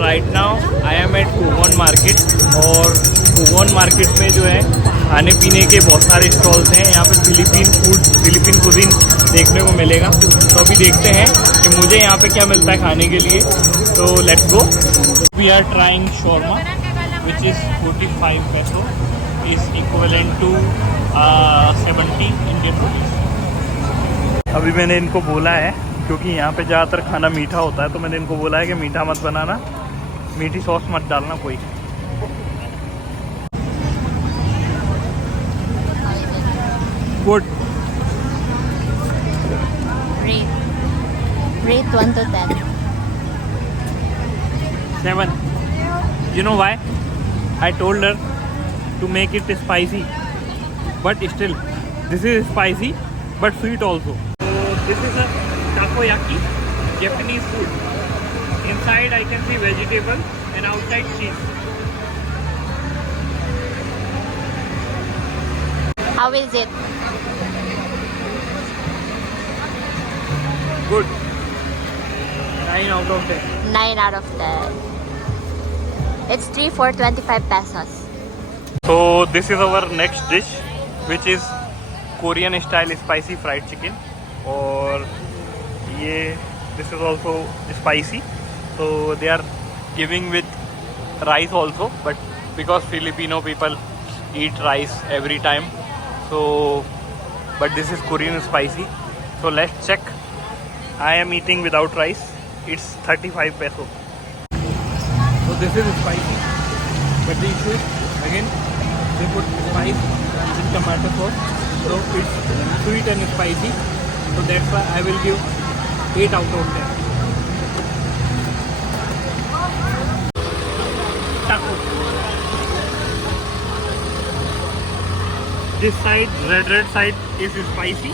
Right now I am at Kogon market और Kogon market में जो है खाने पीने के बहुत सारे स्टॉल्स हैं। यहाँ पे फिलिपीन कुजीन देखने को मिलेगा। तो अभी देखते हैं कि मुझे यहाँ पे क्या मिलता है खाने के लिए। तो let's go. We are trying shawarma which is 45 pesos is equivalent to 70 Indian rupees. अभी मैंने इनको बोला है, क्योंकि यहाँ पे ज़्यादातर खाना मीठा होता है, तो मैंने इनको बोला है कि मीठा मत बनाना, मीठी सॉस मत डालना कोई। Good. Rate 1 to 10. 7. You know why? I told her to make it spicy, but still, this is spicy, but sweet also. So this is a takoyaki, Japanese food. Inside I can see vegetable and outside cheese. How is it? Good. 9 out of 10. 9 out of 10. It's 3 for 25 pesos. So this is our next dish, which is Korean style spicy fried chicken. और ये this is also spicy. So they are giving with rice also, but because Filipino people eat rice every time, so but this is Korean spicy. So let's check. I am eating without rice. It's 35 peso. So this is spicy, but the issue is again they put spice in tomato sauce, so it's sweet and spicy. So that's why I will give 8 out of 10. Taco. This side, red side is spicy.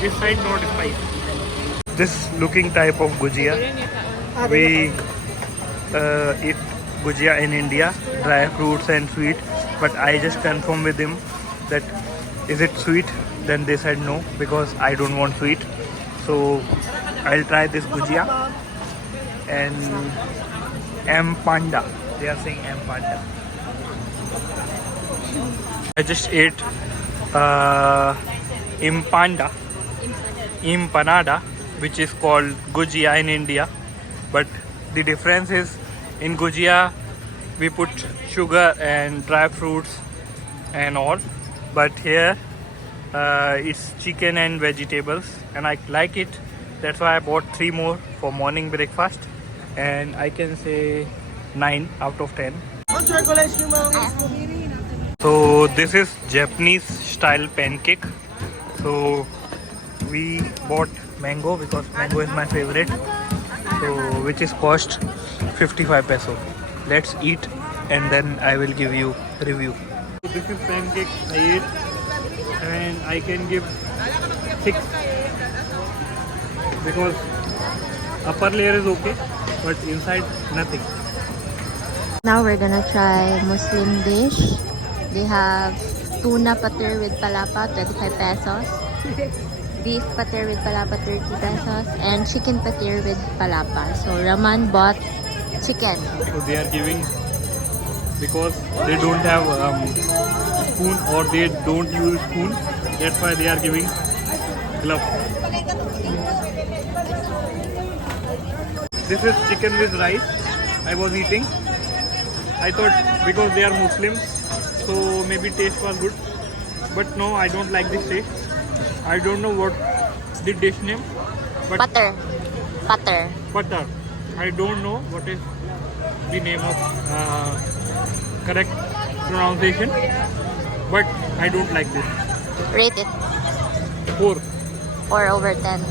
This side not spicy. This looking type of gujia, we eat gujia in India, dry fruits and sweet. But I just confirmed with him that is it sweet. Then they said no, because I don't want sweet. So I'll try this gujia and empanda. They are saying empanda. I just ate empanada, which is called gujia in India. But the difference is in gujia we put sugar and dry fruits and all, but here it's chicken and vegetables, and I like it. That's why I bought 3 more for morning breakfast, and I can say 9 out of 10. So this is Japanese style pancake. So we bought mango because mango is my favorite, so which is cost 55 peso. Let's eat and then I will give you review. So this is pancake I ate, and I can give 6 because upper layer is okay, but inside nothing. Now we're gonna try Muslim dish. They have tuna pater with palapa, 25 pesos. Beef pater with palapa, 30 pesos. And chicken pater with palapa. So Raman bought chicken. So they are giving, because they don't have spoon, or they don't use spoon, that's why they are giving glove. This is chicken with rice I was eating. I thought because they are Muslims, so maybe taste was good, but no, I don't like this taste. I don't know what the dish name, but patter. I don't know what is the name of correct pronunciation, but I don't like this. Rate it 4. 4 over 10.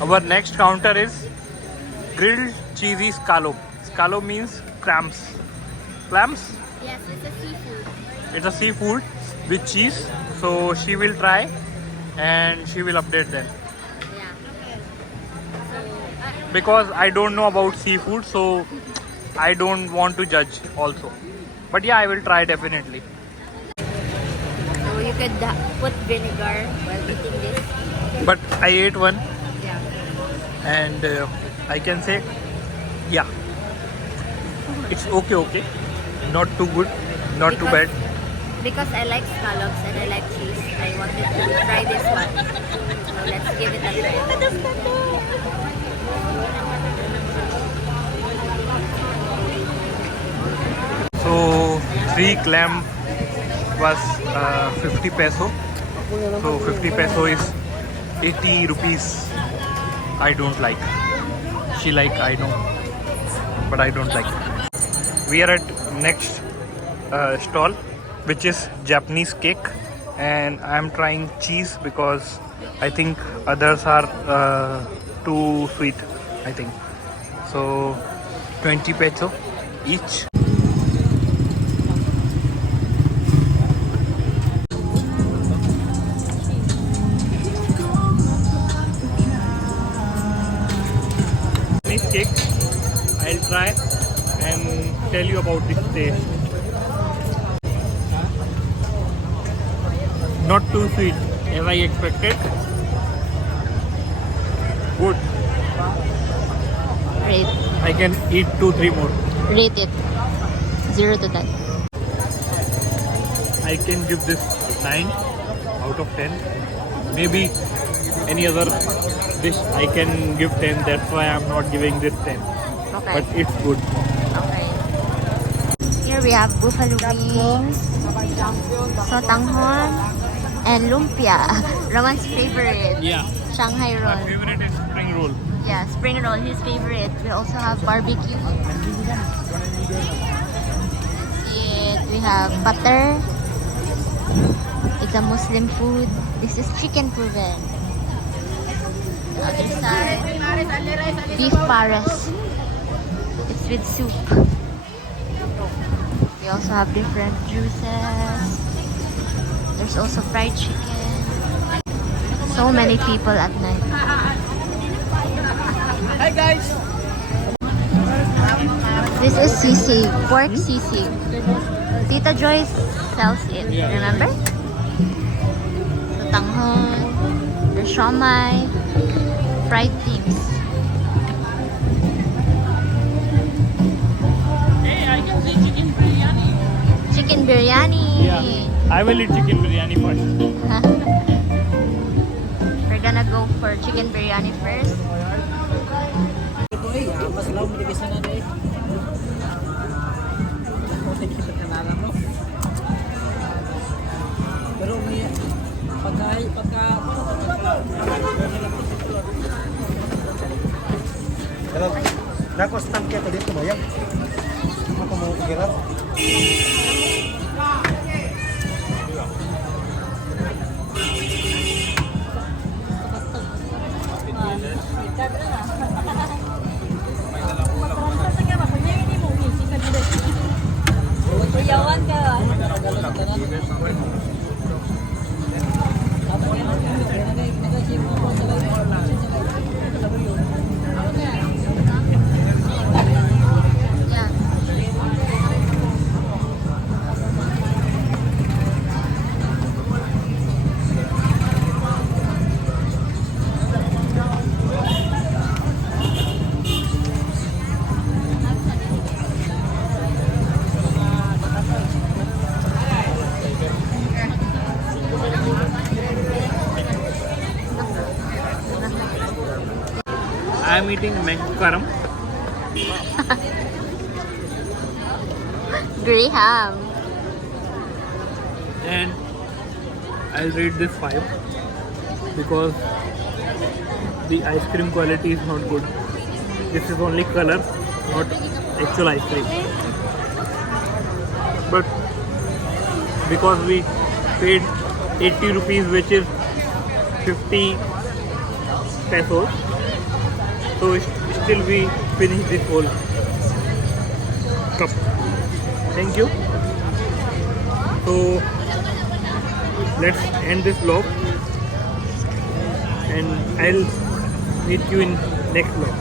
Our next counter is grilled cheesy scallop. Scallop means clams. Clams? Yes, it's a seafood. It's a seafood with cheese. So she will try and she will update then. Yeah. Because I don't know about seafood, so I don't want to judge also. But yeah, I will try definitely. So you could put vinegar while eating this. But I ate one Yeah. and I can say Yeah, it's okay. Not too good, not too bad. Because I like scallops and I like cheese, I wanted to try this one. So let's give it a try. So 3 clam was 50 peso. So 50 peso is 80 rupees. I don't like. She like, I know, but I don't like. We are at next stall, which is Japanese cake, and I am trying cheese because I think others are too sweet. I think so. 20 peso each. Japanese cake. I'll try and tell you about this taste. Not too sweet as I expected. Good. Rate. I can eat 2-3 more. Rate it. 0 to 10. I can give this 9 out of 10. Maybe any other dish I can give 10. That's why I'm not giving this 10. Okay. But it's good. Okay. Here we have buffalo wings, sotanghon, and lumpia. Roman's favorite. Yeah. Shanghai My roll. favorite is spring roll. Yeah, spring roll, his favorite. We also have barbecue. See it. We have butter. It's a Muslim food. This is chicken proven. The other side, beef pares. It's with soup. We also have different juices. There's also fried chicken. So many people at night. Hi guys! This is sisig, pork sisig. Tita Joyce sells it, remember? Sotanghon, the siomai, fried things. Hey, I can see chicken biryani. Chicken biryani. Yeah. I will eat chicken biryani first. We're gonna go for chicken biryani first. Ito mas law mo dito na dai. Kita kenalan mo. Pero may pagka Pero nakostam kaya dito mo yan. Ako mo ikirat. Kuyawan ka. Yeah. I'm eating mango karam. Graham. And I'll rate this 5 because the ice cream quality is not good. This is only color, not actual ice cream. But because we paid 80 rupees, which is 50 pesos, so still we finished this whole cup. Thank you. So let's end this vlog and I'll meet you in next vlog.